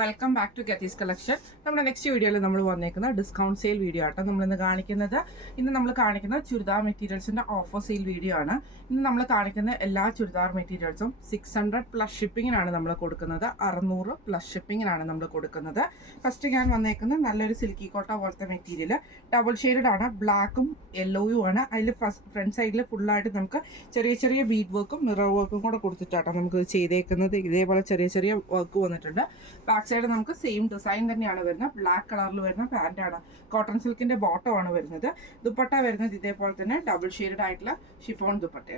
Welcome back to ഗത്തീസ് collection. നമ്മുടെ next വീഡിയോയിൽ നമ്മൾ വന്നേക്കുന്ന ഡിസ്കൗണ്ട് സെയിൽ വീഡിയോ ആട്ടോ. ഇന്ന് നമ്മൾ കാണിക്കുന്ന ചുരിദാർ മെറ്റീരിയൽസിന്റെ ഓഫർ സെയിൽ വീഡിയോ ആണ്. ഇന്ന് നമ്മൾ കാണിക്കുന്ന എല്ലാ ചുരിദാർ മെറ്റീരിയൽസും 600 പ്ലസ് ഷിപ്പിങ്ങിനാണ് നമ്മൾ കൊടുക്കുന്നത്. 600 പ്ലസ് ഷിപ്പിങ്ങിനാണ് നമ്മൾ കൊടുക്കുന്നത്. ഫസ്റ്റ് ഞാൻ വന്നേക്കുന്നത് നല്ലൊരു സിൽക്കി കോട്ട പോലത്തെ മെറ്റീരിയൽ, ഡബിൾ ഷെയ്ഡഡ് ആണ്, ബ്ലാക്കും യെല്ലോയും ആണ്. അതിൽ ഫ്രണ്ട് സൈഡിൽ ഫുള്ളായിട്ട് നമുക്ക് ചെറിയ ചെറിയ ബീഡ് വർക്കും മിറർ വർക്കും കൂടെ കൊടുത്തിട്ടാട്ടോ നമുക്ക് ചെയ്തേക്കുന്നത്. ഇതേപോലെ ചെറിയ ചെറിയ വർക്ക് വന്നിട്ടുണ്ട്. ബാക്ക് സൈഡ് നമുക്ക് സെയിം ഡിസൈൻ തന്നെയാണ് വരുന്നത്. ബ്ലാക്ക് കളറിൽ വരുന്ന പാൻറ്റാണ്, കോട്ടൺ സിൽക്കിന്റെ ബോട്ടം ആണ് വരുന്നത്. ദുപ്പട്ട വരുന്നത് ഇതേപോലെ തന്നെ ഡബിൾ ഷെയ്ഡഡ് ആയിട്ടുള്ള ഷിഫോൺ ദുപ്പട്ടയാണ്.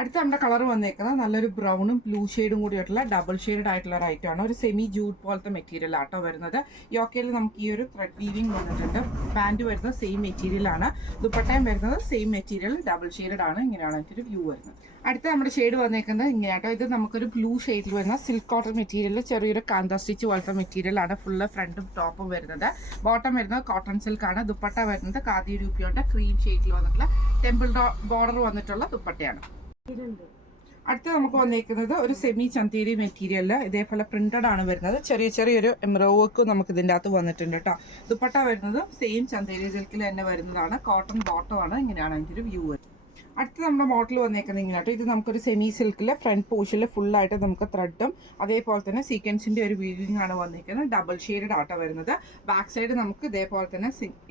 അടുത്ത നമ്മുടെ കളർ വന്നേക്കുന്നത് നല്ലൊരു ബ്രൗണും ബ്ലൂ ഷെയ്ഡും കൂടിയായിട്ടുള്ള ഡബിൾ ഷെയ്ഡ് ആയിട്ടുള്ള ഒരു ഐറ്റം ആണ്. ഒരു സെമി ജൂട്ട് പോലത്തെ മെറ്റീരിയൽ ആട്ടോ വരുന്നത്. യോക്കയിൽ നമുക്ക് ഈ ഒരു ത്രെഡ് വീവിങ് വന്നിട്ടുണ്ട്. പാൻറ് വരുന്നത് സെയിം മെറ്റീരിയൽ ആണ്. ദുപ്പട്ടയും വരുന്നത് സെയിം മെറ്റീരിയൽ ഡബിൾ ഷെയ്ഡ് ആണ്. ഇങ്ങനെയാണ് അതിൻ്റെ വ്യൂ വരുന്നത്. അടുത്ത നമ്മുടെ ഷെയ്ഡ് വന്നേക്കുന്നത് ഇങ്ങനെയാട്ടോ. ഇത് നമുക്കൊരു ബ്ലൂ ഷെയ്ഡിൽ വരുന്ന സിൽക്ക് കോട്ടൺ മെറ്റീരിയൽ, ചെറിയൊരു കാന്ത സ്റ്റിച്ച് പോലത്തെ മെറ്റീരിയൽ ആണ്. ഫുള്ള് ഫ്രണ്ടും ടോപ്പും വരുന്നത്. ബോട്ടം വരുന്നത് കോട്ടൺ സിൽക്ക് ആണ്. ദുപ്പട്ട വരുന്നത് ഖാദി രൂപയുടെ ക്രീം ഷെയ്ഡിൽ വന്നിട്ടുള്ള ടെമ്പിൾ ബോർഡർ വന്നിട്ടുള്ള ദുപ്പട്ടയാണ്. അടുത്ത നമുക്ക് വന്നേക്കുന്നത് ഒരു സെമി ചന്തേരി മെറ്റീരിയൽ, ഇതേപോലെ പ്രിന്റഡ് ആണ് വരുന്നത്. ചെറിയൊരു എംബ്രോയിഡറി വർക്ക് നമുക്ക് ഇതിൻ്റെ അകത്ത് വന്നിട്ടുണ്ട് കേട്ടോ. ദുപ്പട്ട വരുന്നത് സെയിം ചന്തേരി സിൽക്കിൽ തന്നെ വരുന്നതാണ്. കോട്ടൺ ബോട്ടം ആണ്. ഇങ്ങനെയാണ് അതിൻ്റെ ഒരു വ്യൂ വരുന്നത്. അടുത്ത നമ്മുടെ മോഡൽ വന്നേക്കുന്നത് ഇങ്ങനെയാട്ടോ. ഇത് നമുക്കൊരു സെമി സിൽക്കിൽ ഫ്രണ്ട് പോർഷനിൽ ഫുള്ളായിട്ട് നമുക്ക് ത്രെഡും അതേപോലെ തന്നെ സീക്വൻസിൻ്റെ ഒരു വീവിങ് ആണ് വന്നിരിക്കുന്നത്. ഡബിൾ ഷെയ്ഡഡ് ആട്ടോ വരുന്നത്. ബാക്ക് സൈഡ് നമുക്ക് ഇതേപോലെ തന്നെ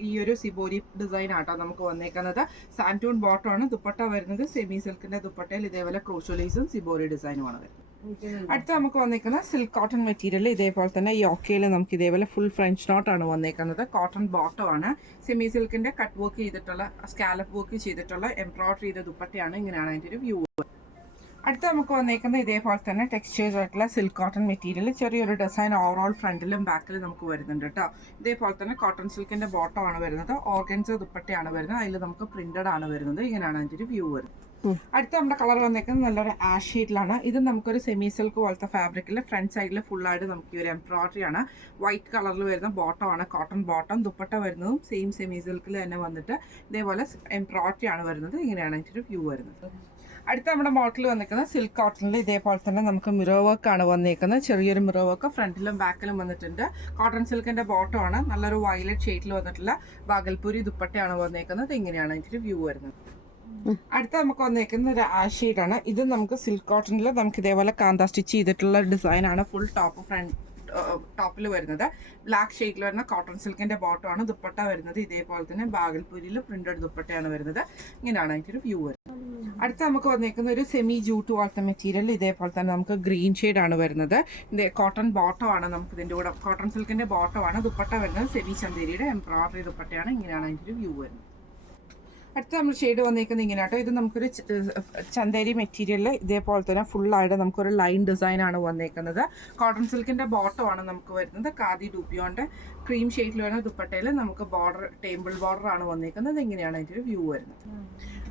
ഈ ഒരു സിബോരി ഡിസൈൻ ആട്ടോ നമുക്ക് വന്നേക്കുന്നത്. സാൻറ്റൂൺ ബോട്ടം ആണ്. ദുപ്പട്ട വരുന്നത് സെമി സിൽക്കിന്റെ ദുപ്പട്ടയിൽ ഇതേപോലെ ക്രോഷോലൈസും സിബോരി ഡിസൈനുമാണ് വരുന്നത്. അടുത്ത നമുക്ക് വന്നേക്കുന്ന സിൽക്ക് കോട്ടൺ മെറ്റീരിയൽ, ഇതേപോലെ തന്നെ യോക്കയിൽ നമുക്ക് ഇതേപോലെ ഫുൾ ഫ്രഞ്ച് നോട്ടാണ് വന്നേക്കുന്നത്. കോട്ടൺ ബോട്ടം ആണ്. സെമി സിൽക്കിന്റെ കട്ട് വർക്ക് ചെയ്തിട്ടുള്ള സ്കാലപ്പ് വർക്ക് ചെയ്തിട്ടുള്ള എംബ്രോയിഡറി ചെയ്ത ദുപ്പട്ടയാണ്. ഇങ്ങനെയാണ് അതിൻ്റെ ഒരു വ്യൂ. അടുത്ത നമുക്ക് വന്നേക്കുന്ന ഇതേപോലെ തന്നെ ടെക്സ്ചേഴ്സ് ആയിട്ടുള്ള സിൽക്ക് കോട്ടൺ മെറ്റീരിയൽ, ചെറിയൊരു ഡിസൈൻ ഓവറോൾ ഫ്രണ്ടിലും ബാക്കിലും നമുക്ക് വരുന്നുണ്ട് കേട്ടോ. ഇതേപോലെ തന്നെ കോട്ടൺ സിൽക്കിന്റെ ബോട്ടം ആണ് വരുന്നത്. ഓർഗൻസ ദുപ്പട്ടയാണ് വരുന്നത്. അതിൽ നമുക്ക് പ്രിന്റഡ് ആണ് വരുന്നത്. ഇങ്ങനെയാണ് അതിൻ്റെ ഒരു വ്യൂ വരുന്നത്. അടുത്ത നമ്മുടെ കളർ വന്നേക്കുന്നത് നല്ലൊരു ആഷ് ഷെയ്ഡിലാണ്. ഇത് നമുക്കൊരു സെമി സിൽക്ക് പോലത്തെ ഫാബ്രിക്കിൽ ഫ്രണ്ട് സൈഡിൽ ഫുള്ളായിട്ട് നമുക്ക് ഈ ഒരു എംബ്രോയിഡറി ആണ്. വൈറ്റ് കളറിൽ വരുന്ന ബോട്ടം ആണ്, കോട്ടൺ ബോട്ടം. ദുപ്പട്ട വരുന്നതും സെയിം സെമി സിൽക്കിൽ തന്നെ വന്നിട്ട് ഇതേപോലെ എംബ്രോയിഡറി ആണ് വരുന്നത്. ഇങ്ങനെയാണ് അതിൻ്റെ ഒരു വ്യൂ വരുന്നത്. അടുത്ത നമ്മുടെ മോഡൽ വന്നിരിക്കുന്നത് സിൽക്ക് കോട്ടണിൽ ഇതേപോലെ തന്നെ നമുക്ക് മിറർ വർക്ക് ആണ് വന്നിരിക്കുന്നത്. ചെറിയൊരു മിറർ വർക്ക് ഫ്രണ്ടിലും ബാക്കിലും വന്നിട്ടുണ്ട്. കോട്ടൺ സിൽക്കിന്റെ ബോട്ടം ആണ്. നല്ലൊരു വയലറ്റ് ഷെയ്ഡിൽ വന്നിട്ടുള്ള ബാഗൽപൂരി ദുപ്പട്ടയാണ് വന്നിരിക്കുന്നത്. ഇങ്ങനെയാണ് അതിൻ്റെ വ്യൂ വരുന്നത്. അടുത്ത നമുക്ക് വന്നേക്കുന്ന ഒരു ആഷ് ഷെയ്ഡാണ്. ഇത് നമുക്ക് സിൽക്ക് കോട്ടണിൽ നമുക്ക് ഇതേപോലെ കാന്ത സ്റ്റിച്ച് ചെയ്തിട്ടുള്ള ഡിസൈനാണ്. ഫുൾ ടോപ്പ് ഫ്രണ്ട് ടോപ്പിൽ വരുന്നത്. ബ്ലാക്ക് ഷെയ്ഡിൽ വരുന്ന കോട്ടൺ സിൽക്കിന്റെ ബോട്ടം ആണ്. ദുപ്പട്ട വരുന്നത് ഇതേപോലെ തന്നെ ബാഗൽപൂരിയിൽ പ്രിന്റഡ് ദുപ്പട്ടയാണ് വരുന്നത്. ഇങ്ങനെയാണ് അതിൻ്റെ ഒരു വ്യൂ വരുന്നത്. അടുത്ത നമുക്ക് വന്നേക്കുന്ന ഒരു സെമി ജൂട്ട് പോലത്തെ മെറ്റീരിയൽ, ഇതേപോലെ തന്നെ നമുക്ക് ഗ്രീൻ ഷെയ്ഡ് ആണ് വരുന്നത്. ഇത് കോട്ടൺ ബോട്ടം ആണ്. നമുക്ക് ഇതിൻ്റെ കൂടെ കോട്ടൺ സിൽക്കിന്റെ ബോട്ടം ആണ്. ദുപ്പട്ട വരുന്നത് സെമി ചന്തേരിയുടെ എംബ്രോയിഡറി ദുപ്പട്ടയാണ്. ഇങ്ങനെയാണ് അതിൻ്റെ ഒരു വ്യൂ വരുന്നത്. അടുത്ത നമ്മൾ ഷെയ്ഡ് വന്നിരിക്കുന്നത് ഇങ്ങനെയാട്ടോ. ഇത് നമുക്കൊരു ചന്തേരി മെറ്റീരിയൽ, ഇതേപോലെ തന്നെ ഫുള്ളായിട്ട് നമുക്കൊരു ലൈൻ ഡിസൈൻ ആണ് വന്നേക്കുന്നത്. കോട്ടൺ സിൽക്കിന്റെ ബോട്ടം ആണ് നമുക്ക് വരുന്നത്. ഖാദി ഡൂപ്പിയോന്റെ ക്രീം ഷെയ്ഡിൽ വരുന്ന ദുപ്പട്ടയിൽ നമുക്ക് ബോർഡർ ടേബിൾ ബോർഡർ ആണ് വന്നിരിക്കുന്നത്. ഇങ്ങനെയാണ് അതിൻ്റെ ഒരു വ്യൂ വരുന്നത്.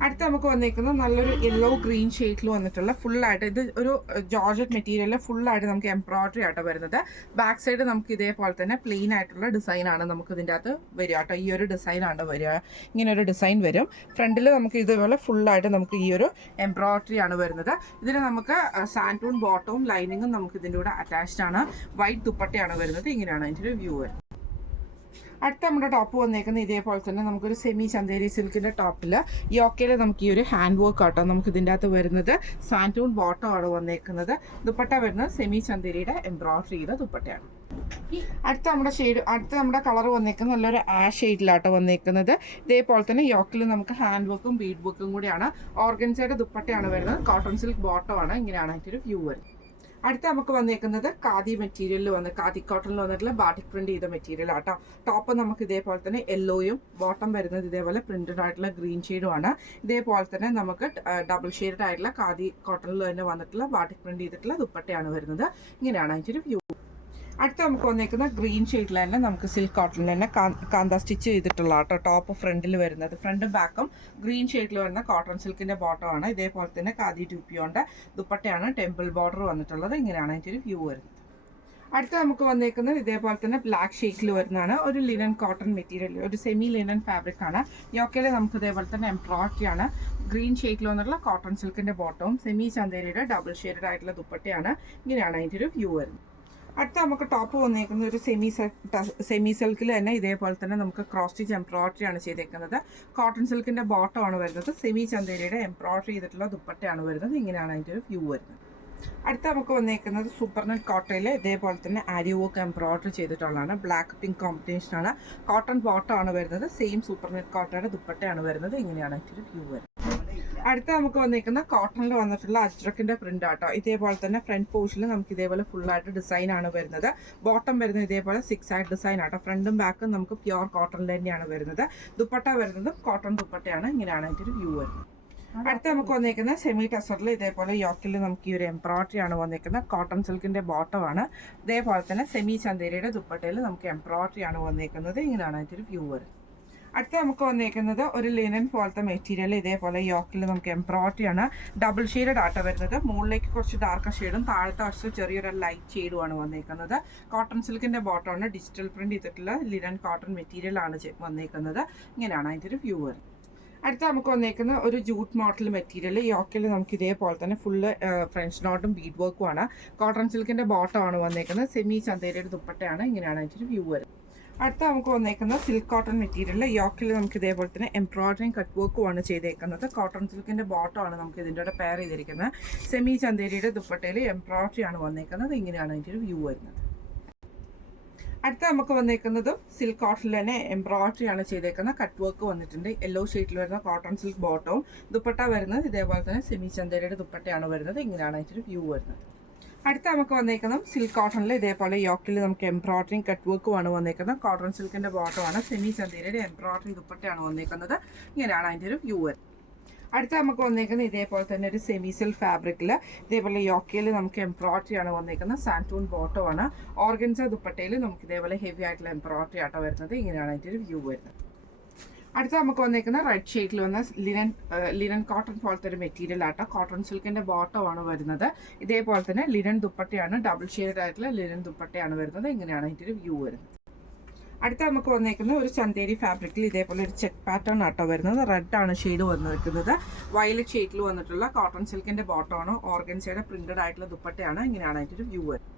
അടുത്ത നമുക്ക് വന്നിരിക്കുന്നത് നല്ലൊരു യെല്ലോ ഗ്രീൻ ഷെയ്ഡിൽ വന്നിട്ടുള്ള ഫുള്ളായിട്ട്, ഇത് ഒരു ജോർജറ്റ് മെറ്റീരിയൽ ഫുള്ളായിട്ട് നമുക്ക് എംബ്രോയിഡറി ആട്ടോ വരുന്നത്. ബാക്ക് സൈഡ് നമുക്ക് ഇതേപോലെ തന്നെ പ്ലെയിൻ ആയിട്ടുള്ള ഡിസൈനാണ് നമുക്ക് ഇതിൻ്റെ അകത്ത് വരിക കേട്ടോ. ഈ ഒരു ഡിസൈനാണ് വരിക. ഇങ്ങനെ ഒരു ഡിസൈൻ വരും. ഫ്രണ്ടിൽ നമുക്ക് ഇതേപോലെ ഫുള്ളായിട്ട് നമുക്ക് ഈ ഒരു എംബ്രോയിഡറി ആണ് വരുന്നത്. ഇതിന് നമുക്ക് സാൻറ്റൂൺ ബോട്ടവും ലൈനിങ്ങും നമുക്ക് ഇതിൻ്റെ കൂടെ അറ്റാച്ച്ഡ് ആണ്. വൈറ്റ് ദുപ്പട്ടയാണ് വരുന്നത്. ഇങ്ങനെയാണ് അതിൻ്റെ ഒരു വ്യൂ വരുന്നത്. അടുത്ത നമ്മുടെ ടോപ്പ് വന്നേക്കുന്നത് ഇതേപോലെ തന്നെ നമുക്കൊരു സെമി ചന്തേരി സിൽക്കിന്റെ ടോപ്പിൽ യോക്കയിൽ നമുക്ക് ഈ ഒരു ഹാൻഡ് വർക്ക് ആട്ടോ നമുക്ക് ഇതിൻ്റെ അകത്ത് വരുന്നത്. സാൻറ്റൂൺ ബോട്ടം ആണ് വന്നേക്കുന്നത്. ദുപ്പട്ട വരുന്നത് സെമി ചന്തേരിയുടെ എംബ്രോയിഡറി ചെയ്ത ദുപ്പട്ടയാണ്. അടുത്ത നമ്മുടെ കളർ വന്നേക്കുന്നത് നല്ലൊരു ആഷ് ഷെയ്ഡിലാട്ടോ വന്നേക്കുന്നത്. ഇതേപോലെ തന്നെ യോക്കിൽ നമുക്ക് ഹാൻഡ് വർക്കും ബീഡ് വർക്കും കൂടിയാണ്. ഓർഗൻസയുടെ ദുപ്പട്ടയാണ് വരുന്നത്. കോട്ടൺ സിൽക്ക് ബോട്ടം ആണ്. ഇങ്ങനെയാണ് അതിൻ്റെ ഒരു വ്യൂ വരുന്നത്. അടുത്ത നമുക്ക് വന്നേക്കുന്നത് ഖാദി മെറ്റീരിയലിൽ ഖാദി കോട്ടണിൽ വന്നിട്ടുള്ള ബാട്ടിക് പ്രിന്റ് ചെയ്ത മെറ്റീരിയൽ ആട്ടോ. ടോപ്പ് നമുക്ക് ഇതേപോലെ തന്നെ യെല്ലോയും ബോട്ടം വരുന്നത് ഇതേപോലെ പ്രിന്റഡ് ആയിട്ടുള്ള ഗ്രീൻ ഷെയ്ഡും ആണ്. ഇതേപോലെ തന്നെ നമുക്ക് ഡബിൾ ഷെയ്ഡ് ആയിട്ടുള്ള ഖാദി കോട്ടണിൽ തന്നെ വന്നിട്ടുള്ള ബാട്ടിക് പ്രിന്റ് ചെയ്തിട്ടുള്ള ദുപ്പട്ടയാണ് വരുന്നത്. ഇങ്ങനെയാണ് അതിൻ്റെ ഒരു വ്യൂ. അടുത്ത നമുക്ക് വന്നേക്കുന്ന ഗ്രീൻ ഷെയ്ഡിൽ തന്നെ നമുക്ക് സിൽക്ക് കോട്ടണിൽ തന്നെ കാന്ത സ്റ്റിച്ച് ചെയ്തിട്ടുള്ള ആട്ടോ. ടോപ്പ് ഫ്രണ്ടിൽ വരുന്നത് ഫ്രണ്ടും ബാക്കും ഗ്രീൻ ഷെയ്ഡിൽ വരുന്ന കോട്ടൺ സിൽക്കിന്റെ ബോട്ടം ആണ്. ഇതേപോലെ തന്നെ ഖാദി ടൂപ്പിയോണ്ട് ദുപ്പട്ടയാണ്. ടെമ്പിൾ ബോർഡർ വന്നിട്ടുള്ളത്. ഇങ്ങനെയാണ് അതിൻ്റെ ഒരു വ്യൂ വരുന്നത്. അടുത്ത നമുക്ക് വന്നേക്കുന്നത് ഇതേപോലെ തന്നെ ബ്ലാക്ക് ഷെയ്ഡിൽ വരുന്നതാണ്. ഒരു ലിനൻ കോട്ടൺ മെറ്റീരിയൽ, ഒരു സെമി ലിനൻ ഫാബ്രിക് ആണ്. യോക്കയിൽ നമുക്ക് ഇതേപോലെ തന്നെ എംബ്രോയിഡറി ആണ്. ഗ്രീൻ ഷെയ്ഡിൽ വന്നിട്ടുള്ള കോട്ടൺ സിൽക്കിന്റെ ബോട്ടവും സെമി ചന്തേരിയുടെ ഡബിൾ ഷെയ്ഡഡ് ആയിട്ടുള്ള ദുപ്പട്ടയാണ്. ഇങ്ങനെയാണ് അതിൻ്റെ ഒരു വ്യൂ വരുന്നത്. അടുത്ത നമുക്ക് ടോപ്പ് വന്നേക്കുന്നത് ഒരു സെമി സിൽക്കിൽ തന്നെ ഇതേപോലെ തന്നെ നമുക്ക് ക്രോസ് സ്റ്റിച്ച് എംബ്രോയിഡറി ആണ് ചെയ്തേക്കുന്നത്. കോട്ടൺ സിൽക്കിൻ്റെ ബോട്ടം ആണ് വരുന്നത്. സെമി ചന്തേരിയുടെ എംബ്രോയിഡറി ചെയ്തിട്ടുള്ള ദുപ്പട്ടയാണ് വരുന്നത്. ഇങ്ങനെയാണ് അതിൻ്റെ ഒരു വ്യൂ വരുന്നത്. അടുത്ത നമുക്ക് വന്നേക്കുന്നത് സൂപ്പർ നെറ്റ് കോട്ടയിൽ ഇതേപോലെ തന്നെ ആരി വർക്ക് എംബ്രോയിഡറി ചെയ്തിട്ടുള്ളതാണ്. ബ്ലാക്ക് പിങ്ക് കോമ്പിനേഷനാണ്. കോട്ടൺ ബോട്ടം ആണ് വരുന്നത്. സെയിം സൂപ്പർ നെറ്റ് കോട്ടയുടെ ദുപ്പട്ടയാണ് വരുന്നത്. ഇങ്ങനെയാണ് അതിൻ്റെ ഒരു വ്യൂ വരുന്നത്. അടുത്ത നമുക്ക് വന്നിരിക്കുന്ന കോട്ടണിൽ വന്നിട്ടുള്ള അജ്രക്കിന്റെ പ്രിന്റ് ആട്ടോ. ഇതേപോലെ തന്നെ ഫ്രണ്ട് പോർഷനിൽ നമുക്ക് ഇതേപോലെ ഫുള്ളായിട്ട് ഡിസൈൻ ആണ് വരുന്നത്. ബോട്ടം വരുന്നത് ഇതേപോലെ 6 ആയിട്ട് ഡിസൈൻ ആട്ടോ. ഫ്രണ്ടും ബാക്കും നമുക്ക് പ്യുവർ കോട്ടണിൽ തന്നെയാണ് വരുന്നത്. ദുപ്പട്ട വരുന്നത് കോട്ടൺ ദുപ്പട്ടയാണ്. ഇങ്ങനെയാണ് അതിൻ്റെ ഒരു വ്യൂ വരുന്നത്. അടുത്ത നമുക്ക് വന്നിരിക്കുന്നത് സെമി ടസറിൽ ഇതേപോലെ യോക്കിൽ നമുക്ക് ഈ ഒരു എംബ്രോയിഡറി ആണ് വന്നിരിക്കുന്നത്. കോട്ടൺ സിൽക്കിന്റെ ബോട്ടം ആണ്. ഇതേപോലെ തന്നെ സെമി ചന്തേരിയുടെ ദുപ്പട്ടയിൽ നമുക്ക് എംബ്രോയിഡറി ആണ് വന്നിരിക്കുന്നത്. ഇങ്ങനെയാണ് അതിൻ്റെ ഒരു വ്യൂ വരുന്നത്. അടുത്ത നമുക്ക് വന്നിരിക്കുന്നത് ഒരു ലിനൻ പോലത്തെ മെറ്റീരിയൽ ഇതേപോലെ യോക്കിൽ നമുക്ക് എംബ്രോയിഡറി ആണ്. ഡബിൾ ഷെയ്ഡ് ആട്ട വരുന്നത്. മുകളിലേക്ക് കുറച്ച് ഡാർക്ക് ഷെയ്ഡും താഴത്തെ വശത്ത് ചെറിയൊരു ലൈറ്റ് ഷെയ്ഡും ആണ് വന്നിരിക്കുന്നത്. കോട്ടൺ സിൽക്കിന്റെ ബോട്ടം ആണ്. ഡിജിറ്റൽ പ്രിന്റ് ചെയ്തിട്ടുള്ള ലിനൻ കോട്ടൺ മെറ്റീരിയൽ ആണ് വന്നിരിക്കുന്നത്. ഇങ്ങനെയാണ് അതിൻ്റെ ഒരു വ്യൂ വരുന്നത്. അടുത്ത നമുക്ക് വന്നേക്കുന്ന ഒരു ജൂട്ട് മോഡൽ മെറ്റീരിയൽ യോക്കിൽ നമുക്ക് ഇതേപോലെ തന്നെ ഫുള്ള് ഫ്രഞ്ച് നോട്ടും ബീഡ് വർക്കും ആണ്. കോട്ടൺ സിൽക്കിന്റെ ബോട്ടം ആണ് വന്നേക്കുന്നത്. സെമി ചന്തേരിയുടെ ദുപ്പട്ടയാണ്. ഇങ്ങനെയാണ് അതിൻ്റെ ഒരു വ്യൂ വരുന്നത്. അടുത്ത നമുക്ക് വന്നേക്കുന്ന സിൽക്ക് കോട്ടൺ മെറ്റീരിയൽ യോക്കിൽ നമുക്ക് ഇതേപോലെ തന്നെ എംബ്രോയിഡറിയും കട്ട് വർക്കും ആണ് ചെയ്തേക്കുന്നത്. കോട്ടൺ സിൽക്കിന്റെ ബോട്ടം ആണ് നമുക്ക് ഇതിൻ്റെ കൂടെ പെയർ ചെയ്തിരിക്കുന്നത്. സെമി ചന്തേരിയുടെ ദുപ്പട്ടയിൽ എംബ്രോയിഡറി ആണ് വന്നേക്കുന്നത്. ഇങ്ങനെയാണ് അതിൻ്റെ ഒരു വ്യൂ വരുന്നത്. അടുത്ത നമുക്ക് വന്നേക്കുന്നതും സിൽക്ക് കോട്ടണിൽ തന്നെ എംബ്രോയിഡറി ആണ് ചെയ്തേക്കുന്നത്. കട്ട് വർക്ക് വന്നിട്ടുണ്ട്. യെല്ലോ ഷെയ്ഡിൽ വരുന്ന കോട്ടൺ സിൽക്ക് ബോട്ടവും ദുപ്പട്ട വരുന്നത് ഇതേപോലെ തന്നെ സെമി ചന്തേരിയുടെ ദുപ്പട്ടയാണ് വരുന്നത്. ഇങ്ങനെയാണ് അതിൻ്റെ ഒരു വ്യൂ വരുന്നത്. അടുത്ത നമുക്ക് വന്നേക്കുന്നത് സിൽക്ക് കോട്ടണിൽ ഇതേപോലെ യോക്കിൽ നമുക്ക് എംബ്രോയിഡറിയും കട്ട് വർക്കും ആണ് വന്നേക്കുന്നത്. കോട്ടൺ സിൽക്കിന്റെ ബോട്ടം ആണ്. സെമി ചന്തേരിയുടെ എംബ്രോയിഡറി ദുപ്പട്ടയാണ് വന്നേക്കുന്നത്. ഇങ്ങനെയാണ് അതിൻ്റെ ഒരു വ്യൂ വരുന്നത്. അടുത്ത നമുക്ക് വന്നേക്കുന്നത് ഇതേപോലെ തന്നെ ഒരു സെമി സിൽക്ക് ഫാബ്രിക്കിൽ ഇതേപോലെ യോക്കയിൽ നമുക്ക് എംബ്രോയിഡറി ആണ് വന്നേക്കുന്നത്. സാൻറ്റൂൺ ബോട്ടം ആണ്. ഓർഗൻസ ദുപ്പട്ടയിൽ നമുക്ക് ഇതേപോലെ ഹെവി ആയിട്ടുള്ള എംബ്രോയിഡറി ആട്ടോ വരുന്നത്. ഇങ്ങനെയാണ് അതിൻ്റെ ഒരു വ്യൂ വരുന്നത്. അടുത്ത നമുക്ക് വന്നേക്കുന്ന റെഡ് ഷെയ്ഡിൽ വന്ന ലിനൻ കോട്ടൺ പോലത്തെ ഒരു മെറ്റീരിയൽ ആട്ടോ. കോട്ടൺ സിൽക്കിന്റെ ബോട്ടം ആണ് വരുന്നത്. ഇതേപോലെ തന്നെ ലിനൻ ദുപ്പട്ടയാണ്. ഡബിൾ ഷെയ്ഡ് ആയിട്ടുള്ള ലിനൻ ദുപ്പട്ടയാണ് വരുന്നത്. ഇങ്ങനെയാണ് അതിൻ്റെ ഒരു വ്യൂ വരുന്നത്. അടുത്ത നമുക്ക് വന്നേക്കുന്നത് ഒരു ചന്തേരി ഫാബ്രിക്കിൽ ഇതേപോലെ ഒരു ചെക്ക് പാറ്റേൺ ആട്ടോ വരുന്നത്. റെഡ് ആണ് ഷെയ്ഡ് വന്നിരിക്കുന്നത്. വയലറ്റ് ഷെയ്ഡിൽ വന്നിട്ടുള്ള കോട്ടൺ സിൽക്കിന്റെ ബോട്ടം ആണ്. ഓർഗൻസയുടെ പ്രിന്റഡ് ആയിട്ടുള്ള ദുപ്പട്ടയാണ്. ഇങ്ങനെയാണ് അതിൻ്റെ ഒരു വ്യൂ വരുന്നത്.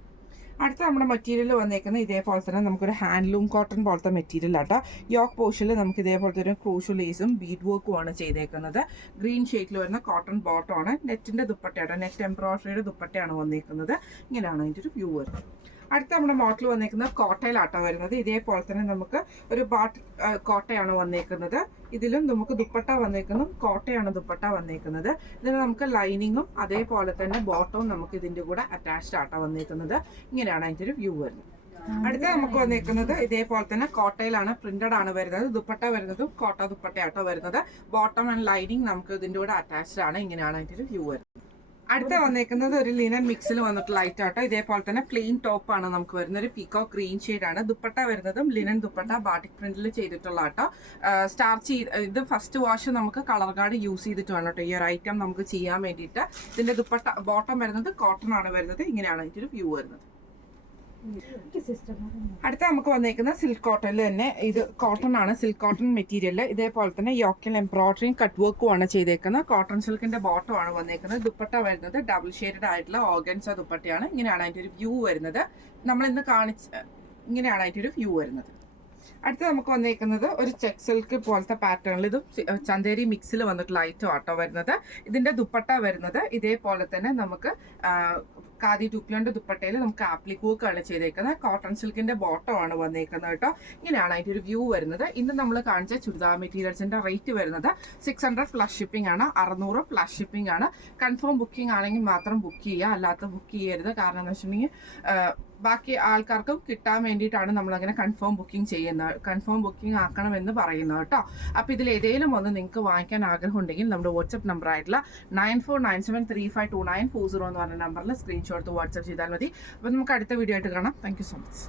അടുത്ത നമ്മുടെ മെറ്റീരിയൽ വന്നേക്കുന്നത് ഇതേപോലെ തന്നെ നമുക്കൊരു ഹാൻഡ്ലൂം കോട്ടൺ പോലത്തെ മെറ്റീരിയൽ ആട്ടോ. യോക്ക് പോർഷനിൽ നമുക്ക് ഇതേപോലത്തെ ഒരു ക്രൂഷ്യൽ ലേസും ബീഡ് വർക്കും ആണ് ചെയ്തേക്കുന്നത്. ഗ്രീൻ ഷെയ്ഡിൽ വരുന്ന കോട്ടൺ ബോട്ടം ആണ്. നെറ്റിന്റെ ദുപ്പട്ടയാട്ടോ. നെറ്റ് എംബ്രോയിഡറിയുടെ ദുപ്പട്ടയാണ് വന്നേക്കുന്നത്. ഇങ്ങനെയാണ് അതിൻ്റെ ഒരു വ്യൂ വരുന്നത്. അടുത്ത നമ്മുടെ മോഡൽ വന്നേക്കുന്നത് കോട്ടയിലാട്ടോ വരുന്നത്. ഇതേപോലെ തന്നെ നമുക്ക് ഒരു ബാട്ട് കോട്ടയാണ് വന്നേക്കുന്നത്. ഇതിലും നമുക്ക് ദുപ്പട്ട വന്നേക്കുന്നു. കോട്ടയാണ് ദുപ്പട്ട വന്നേക്കുന്നത്. ഇതിന് നമുക്ക് ലൈനിങ്ങും അതേപോലെ തന്നെ ബോട്ടവും നമുക്ക് ഇതിൻ്റെ കൂടെ അറ്റാച്ച്ഡ് ആട്ടോ വന്നേക്കുന്നത്. ഇങ്ങനെയാണ് അതിൻ്റെ ഒരു വ്യൂ വരുന്നത്. അടുത്ത നമുക്ക് വന്നേക്കുന്നത് ഇതേപോലെ തന്നെ കോട്ടയിലാണ്. പ്രിന്റഡ് ആണ് വരുന്നത്. ദുപ്പട്ട വരുന്നതും കോട്ട ദുപ്പട്ടയാട്ടോ വരുന്നത്. ബോട്ടം ആൻഡ് ലൈനിങ് നമുക്ക് ഇതിൻ്റെ കൂടെ അറ്റാച്ച്ഡ് ആണ്. ഇങ്ങനെയാണ് അതിൻ്റെ ഒരു വ്യൂ വരുന്നത്. അടുത്ത വന്നേക്കുന്നത് ഒരു ലിനൻ മിക്സിൽ വന്നിട്ട് ലൈറ്റ് ആട്ടോ. ഇതേപോലെ തന്നെ പ്ലെയിൻ ടോപ്പ് ആണ് നമുക്ക് വരുന്നത്. ഒരു പീകോക്ക് ഗ്രീൻ ഷെയ്ഡ് ആണ്. ദുപ്പട്ട വരുന്നതും ലിനൻ ദുപ്പട്ട ബാട്ടിക് പ്രിന്റിൽ ചെയ്തിട്ടുള്ള ആട്ടോ. സ്റ്റാർച്ച് ഇത് ഫസ്റ്റ് വാഷ് നമുക്ക് കളർ കാർഡ് യൂസ് ചെയ്തിട്ട് വേണം കേട്ടോ ഈ ഒരു ഐറ്റം നമുക്ക് ചെയ്യാൻ വേണ്ടിയിട്ട്. ഇതിന്റെ ദുപ്പട്ട ബോട്ടം വരുന്നത് കോട്ടൺ ആണ് വരുന്നത്. ഇങ്ങനെയാണ് ഇതിന്റെ ഒരു വ്യൂ വരുന്നത്. അടുത്ത നമുക്ക് വന്നേക്കുന്നത് സിൽക്ക് കോട്ടണിൽ തന്നെ. ഇത് കോട്ടൺ ആണ്. സിൽക്ക് കോട്ടൺ മെറ്റീരിയൽ ഇതേപോലെ തന്നെ യോക്കിൽ എംബ്രോയിഡറിയും കട്ട് വർക്കും ആണ് ചെയ്തേക്കുന്നത്. കോട്ടൺ സിൽക്കിന്റെ ബോട്ടം ആണ് വന്നേക്കുന്നത്. ദുപ്പട്ട വരുന്നത് ഡബിൾ ഷെയ്ഡഡ് ആയിട്ടുള്ള ഓർഗൻസ ദുപ്പട്ടയാണ്. ഇങ്ങനെയാണ് അതിന്റെ ഒരു വ്യൂ വരുന്നത്. നമ്മൾ ഇന്ന് ഇങ്ങനെയാണ് അതിന്റെ ഒരു വ്യൂ വരുന്നത്. അടുത്ത നമുക്ക് വന്നേക്കുന്നത് ഒരു ചെക്ക് സിൽക്ക് പോലത്തെ പാറ്റേണിൽ ഇതും ചന്തേരി മിക്സിൽ വന്നിട്ടുള്ള ഐറ്റം ആട്ടോ വരുന്നത്. ഇതിന്റെ ദുപ്പട്ട വരുന്നത് ഇതേപോലെ തന്നെ നമുക്ക് ഖാദി ടൂപ്പിയോന്റെ ദുപ്പട്ടയിൽ നമുക്ക് ആപ്ലിക് വർക്ക് ആണ് ചെയ്തേക്കുന്നത്. കോട്ടൺ സിൽക്കിന്റെ ബോട്ടം ആണ് വന്നേക്കുന്നത് കേട്ടോ. ഇങ്ങനെയാണ് അതിന്റെ ഒരു വ്യൂ വരുന്നത്. ഇന്ന് നമ്മൾ കാണിച്ച ചുരിദാർ മെറ്റീരിയൽസിന്റെ റേറ്റ് വരുന്നത് 600 പ്ലസ് ഷിപ്പിംഗ് ആണ്. 600 പ്ലസ് ഷിപ്പിംഗ് ആണ്. കൺഫേം ബുക്കിംഗ് ആണെങ്കിൽ മാത്രം ബുക്ക് ചെയ്യുക, അല്ലാത്ത ബുക്ക് ചെയ്യരുത്. കാരണം എന്ന് വെച്ചിട്ടുണ്ടെങ്കിൽ ബാക്കി ആൾക്കാർക്കും കിട്ടാൻ വേണ്ടിയിട്ടാണ് നമ്മളങ്ങനെ കൺഫേം ബുക്കിംഗ് ചെയ്യുന്നത്. കൺഫേം ബുക്കിംഗ് ആക്കണമെന്ന് പറയുന്നത് കേട്ടോ. അപ്പോൾ ഇതിൽ ഏതെങ്കിലും ഒന്ന് നിങ്ങൾക്ക് വാങ്ങിക്കാൻ ആഗ്രഹം ഉണ്ടെങ്കിൽ നമ്മുടെ വാട്സപ്പ് നമ്പർ ആയിട്ടുള്ള 9497352940 എന്ന് പറഞ്ഞ നമ്പറിൽ സ്ക്രീൻഷോട്ട് വാട്സപ്പ് ചെയ്താൽ മതി. അപ്പോൾ നമുക്ക് അടുത്ത വീഡിയോ ആയിട്ട് കാണാം. Thank you so much.